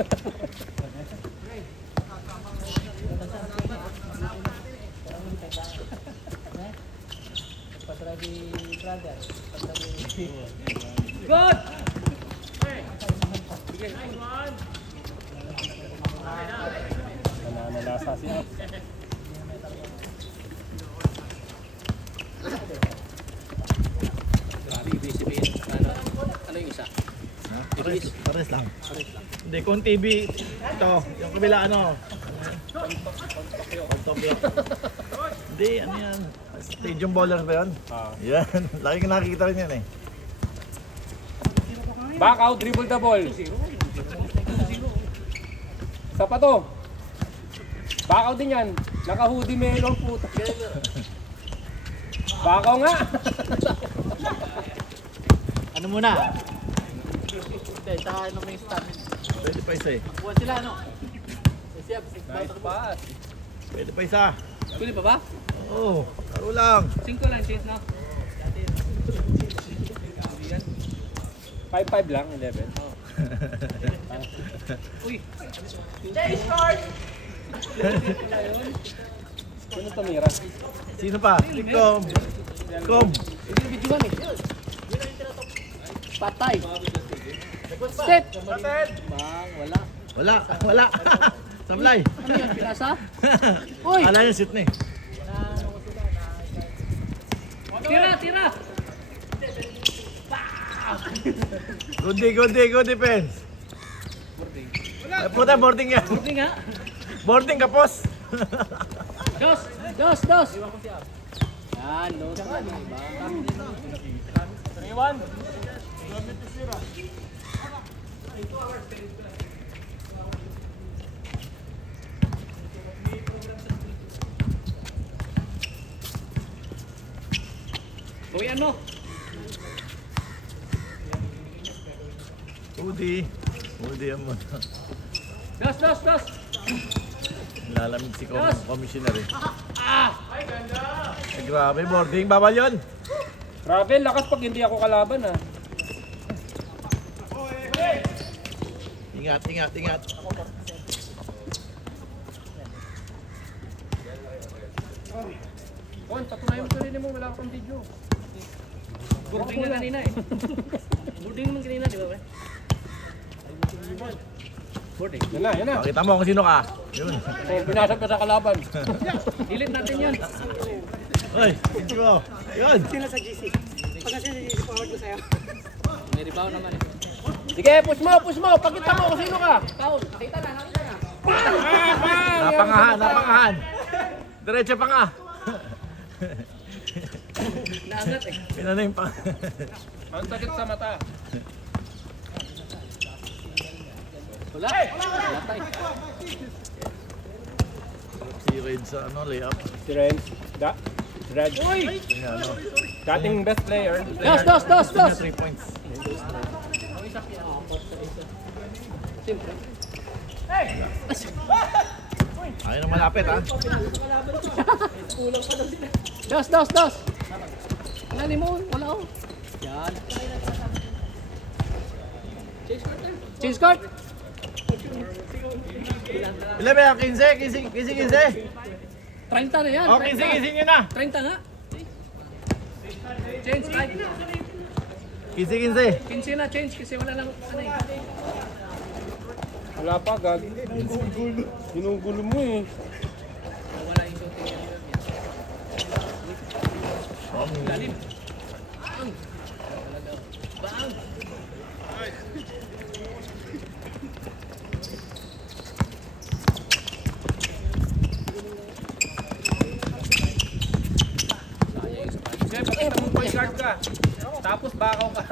Good! Nananalasa siya. Ano yung isa? Pares lang. Hindi, kung TV, ito, yung kabila ano. Pagtopyo. Hindi, ano yan? Stadium bowler ba yun? Yan, lagi ka nakikita rin yan eh. Back out, dribble the ball. Isa pa to. Back out din yan. Naka-hoodie melon puta. Back out nga. Ano muna? Okay, tsaka ano may stamina. Pwede pa isa eh. Buwan sila ano? Siya, Nice pass. Pwede pa isa. Pwede pa ba? Oo, laro lang. 5 lang, change na. 5-5 lang, 11. Uy! Chase short! Sino tumira? Sino pa? Kom. Kom. Hindi na videoan eh. Patay. Step! Bang, wala. Wala, wala. Sablay. Ano yun, pinasa? Uy! Ala yung sit na eh. Tira, tira! Good defense. Puta, boarding yan. Buti nga. Boarding kapos. Dos! Dos! Dos! Yan, dos ka, diba? 3-1. Buyan mo! Udi yan mo. Dos! Dos! Dos! Lalamig si commissioner eh. Eh, grabe, boarding. Bawal yun. Grabe, lakas pag hindi ako kalaban ah. Ingat, ingat, ingat. Juan, patunayan mo sarili mo, wala akong video. Boarding na kanina eh. Boarding naman kanina, di ba ba? Boarding. Yan na, yan na. Pakita mo kung sino ka. Yun. Oh, pinasag ka sa kalaban. Delete natin yan. Oy, thank you. Yun. Sino sa GC? Pag nasa GC, forward ko sa'yo. May rebound naman eh. Sige, push mo, push mo. Pakita mo kung sino ka. Foul. Nakita na, nakita na. Napangahan, napangahan. Diretso pa nga. Naangat eh. Pinano yung pang... Ang sakit sa mata. Wala. Wala tayo. Si Red sa ano, layup. Si Renz. Red. Yung ano, Dating best player. Dos! Dos! Dos! Dos! 3 points. Siyempre. Ayaw na malapit ha. Dos! Dos! Dos! Wala ni mo. Wala oh. Yan. Change court. Ilan ba yan? 15? 15? 30 na yan. O, 15 nyo na. 30 nga. Change. Ay, 15. 15 na change kasi wala lang ano eh. Wala pa, gag. Ginugulo mo eh. Wala yung shooting yan. Lalim. Bang! Talaga. Bang! Sige, pakita mo point guard ka. Tapos bakaw ka.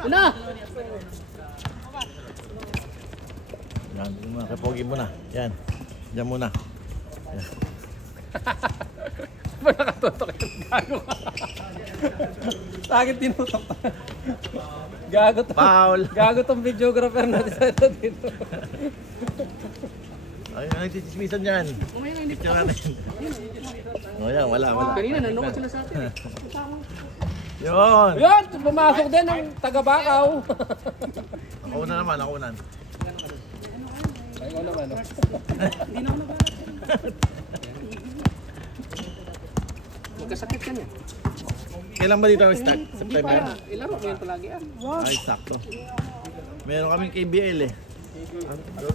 Una! Yan, yung mga kapogi mo na. Yan. Diyan muna. Yan. Ba nakatutok yung gago ka? Sa akin tinutok. Gago to. Foul. Gago tong videographer natin sa ito dito. Ay, nagtitismisan dyan. Mamaya na, hindi Picture natin. O yan, wala. Kanina, nanonood sila sa atin. Yun! Ayun, pumasok din ang taga-Bakaw. Ako na naman, ako na. Ay, ikaw naman, no? Hindi na ako nabala. Magkasakit ka niya. Kailan ba dito start? Hindi September? pa, ilaro mo yun palagi yan. Ay, sakto. Meron kaming KBL eh.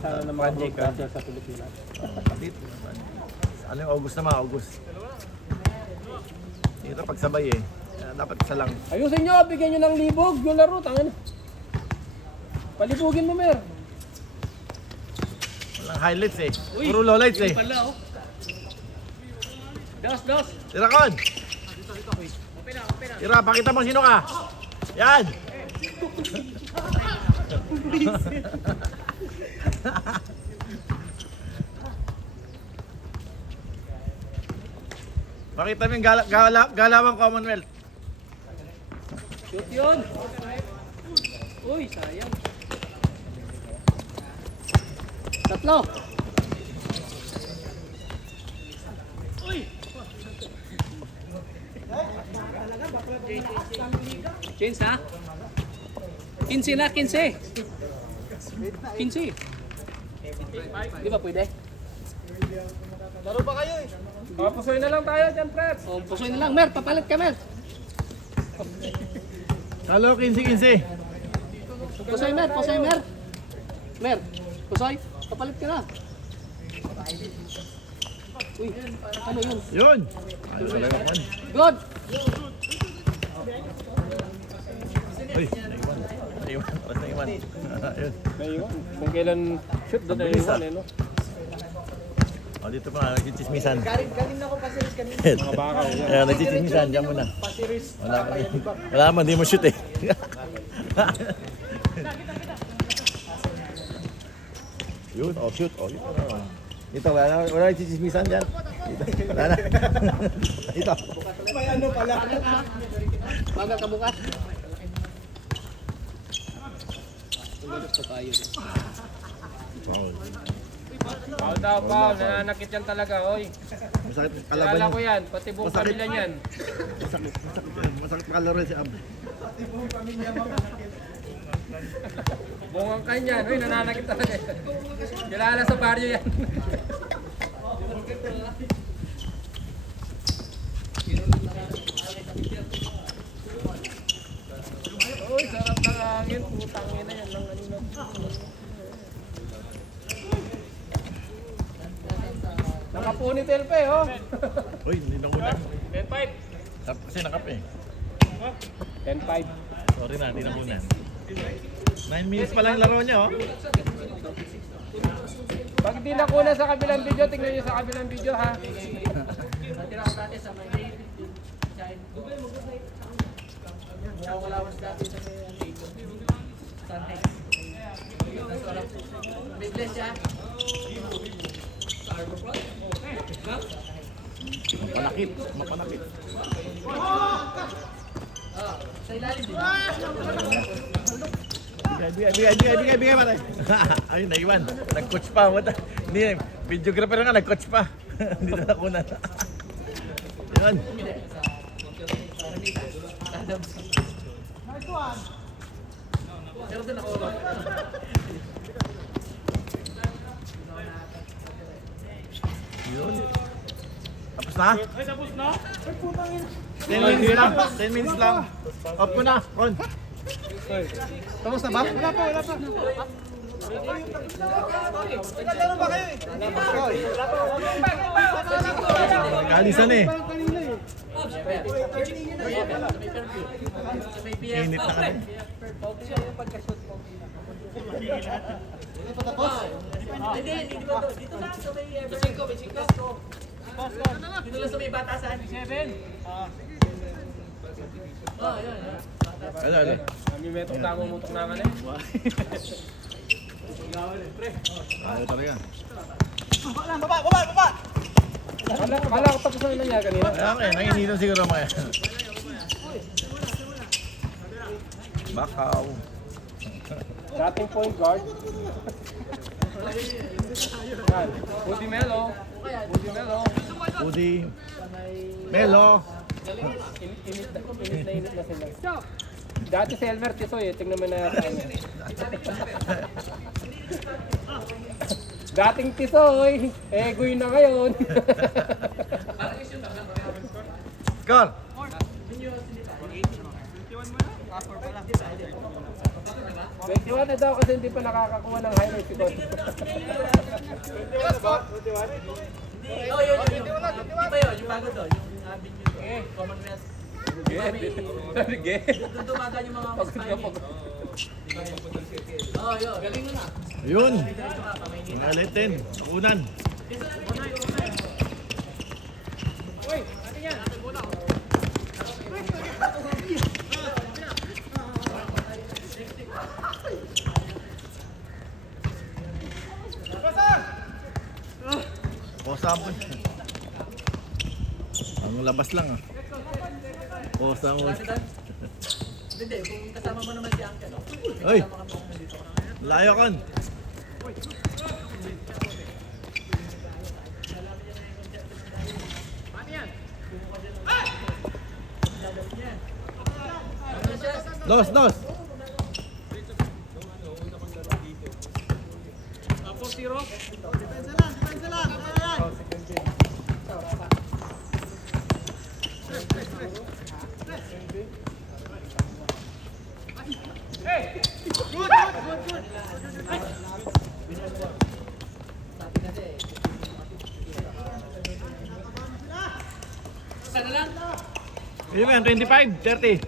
Sana na mga broadcaster sa Pilipinas. Ano yung August naman? August. Dito pagsabay eh. Dapat isa lang. Ayusin nyo, bigyan nyo ng libog yung laro, tangan. Palibugin mo, Mer. Walang highlights eh. Puro lowlights eh. Pala, oh. Dos. Tira kon! Tira, pakita mo sino ka. Yan! Pakita mo yung galawang Commonwealth. Shoot yun. Uy, sayang. Tatlo. Chains ha? 15 na, 15. 15. Di ba pwede? Papusoy na lang tayo dyan, Fred. O, pusoy na lang. Mer, papalit ka, Mer. Halo, 15-15. Pusoy, Mer. Pusoy, Mer. Mer, pusoy. Papalit ka na. Uy, ano yun? Yun! Ay, wala yung one. Good. Uy, naiwan. Tapos naiwan. Ayun. Naiwan. Kung kailan shoot, doon na Mabilis, iwan eh, no? O, dito pa nga, nagchichismisan. Galing na ako pa series kanina. Mga Bakaw, yan. Ayan, nagchichismisan, dyan muna. Pa-series. Wala man, di mo shoot eh. Yun, oh shoot, oh yun. Dito, wala nagchichismisan dyan. Dito, wala na. Dito. May ano pala. Bagal ka bukas. Gusto tayo. Foul. Foul daw, foul. Nananakit yan talaga, oy. Masakit kalaban Kilala ko yun. yan, pati buong Masakit. pamilya niyan. Masakit kalaro si Ab. Bungang kanyan, oy, nananakit talaga. Kilala sa baryo yan. Uy, sarap ng hangin. Putang ina yan lang kanina. Nakapunitel pa eh, oh. Uy, hindi na kunan. 10-5. Kasi nakap eh. 10-5. Sorry na, hindi na kunan. 9 minutes pa lang yung laro niya, oh. Pag di nakuna sa kabilang video, tingnan nyo sa kabilang video, ha. Mapanakit, mapanakit. Bigay, pare. Ayun, naiwan. Nag-coach pa. Hindi, videographer nga, nag-coach pa. Hindi na nakunan. Yun. Yun. Tapos na? Ay, tapos na? 10 minutes lang. 10 minutes lang. Off ko na, Ron. Tapos na ba? Wala pa. Naglalaro ba kayo eh? Nag-aalisan eh. Init na kami. Dito lang sa may batasan. 7. Ano? Kami metong tango-mutok na nga eh. Ayaw talaga. Kala ko tapos na niya kanina. Kaya nga eh, nanginitan siguro mga yan. Bakaw. Dating point guard. Yan. Woody Melo. Woody Melo. Udi. Melo. Init na sila. Dati si Elmer Tisoy eh. Tingnan mo na sa kanya. Dating Tisoy. Egoy na ngayon. Score. Wala daw kasi hindi pa nakakakuha ng highlight si Coach. Yung bago doon, yung avenue, Commonwealth. Sige. Doon dumadaan yung mga Pagod. Oo, yun. Galing mo na. Yun. Mga ulitin. Unan. Posa mo. Ang labas lang ah. Posa mo. Hindi, kung kasama mo naman si Uncle, no? Oy. Layo kan. Dos, dos. Yun yan, 25, 30.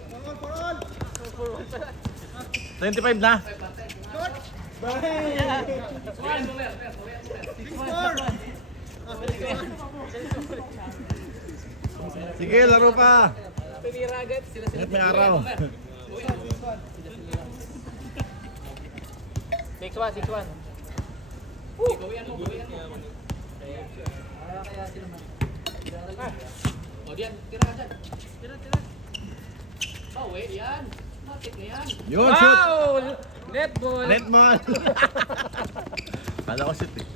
25 na. Sige, laro pa. Ingat may araw. 6-1. O diyan, tira ka dyan. Tira. Oh, wait, yan. Matik na yan. Yun, shoot. Wow! Net ball. Net ball. Kala ko shoot eh.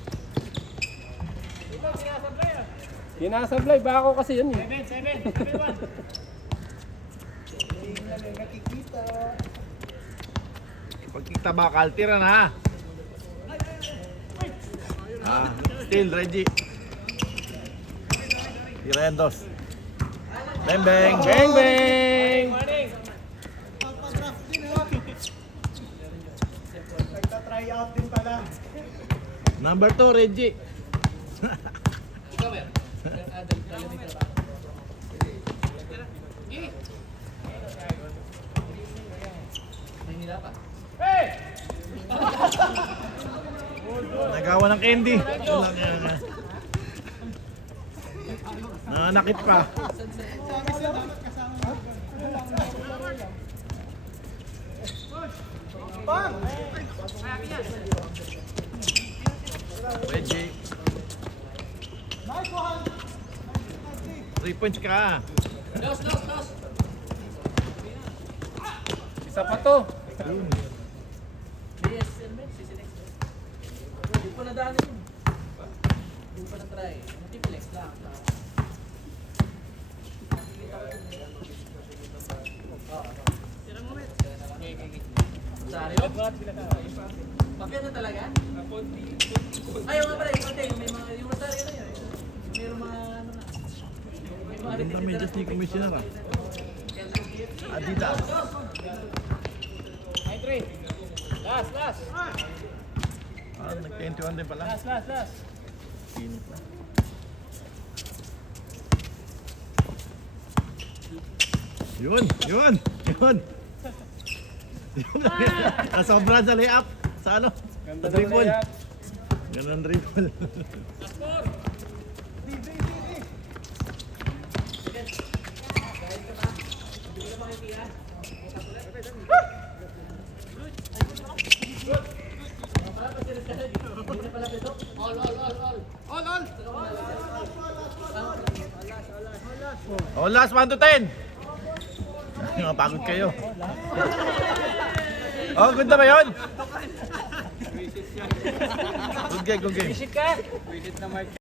Sinasablay. Bako kasi yun eh. 7-1. Pagkita bakal, tira na. Still, Reggie. Tira yan, dos. Bang, bang. Bang bang! Nagta-try out din pala. Number 2, Reggie. Ikaw, Mer. Nahihila pa. Nagawa ng candy. Wala kaya na. Nanakit pa. Reggie. 3 points ka. Los. Isa pa to. Yes, sisi next. Hindi pa nadaan yun. Hindi pa na-try. Multiplex lang. Sorry. Bakit na talaga? Ayaw nga pala, yung konti, may mga, yung Rosario na yun. Mayroong mga, ano na. May mga Ang dami just ni Commissioner ah. Adidas. Last. Nag-21 din pala. Last. Sino pa? Yun. Nasobra sa layup. Sa ano? Ganda Sa dribble. layup. Ganun dribble. Oh, last 1 to 10. Mapagod kayo. Oh, ganda ba yun? Good game, good game. Visit ka.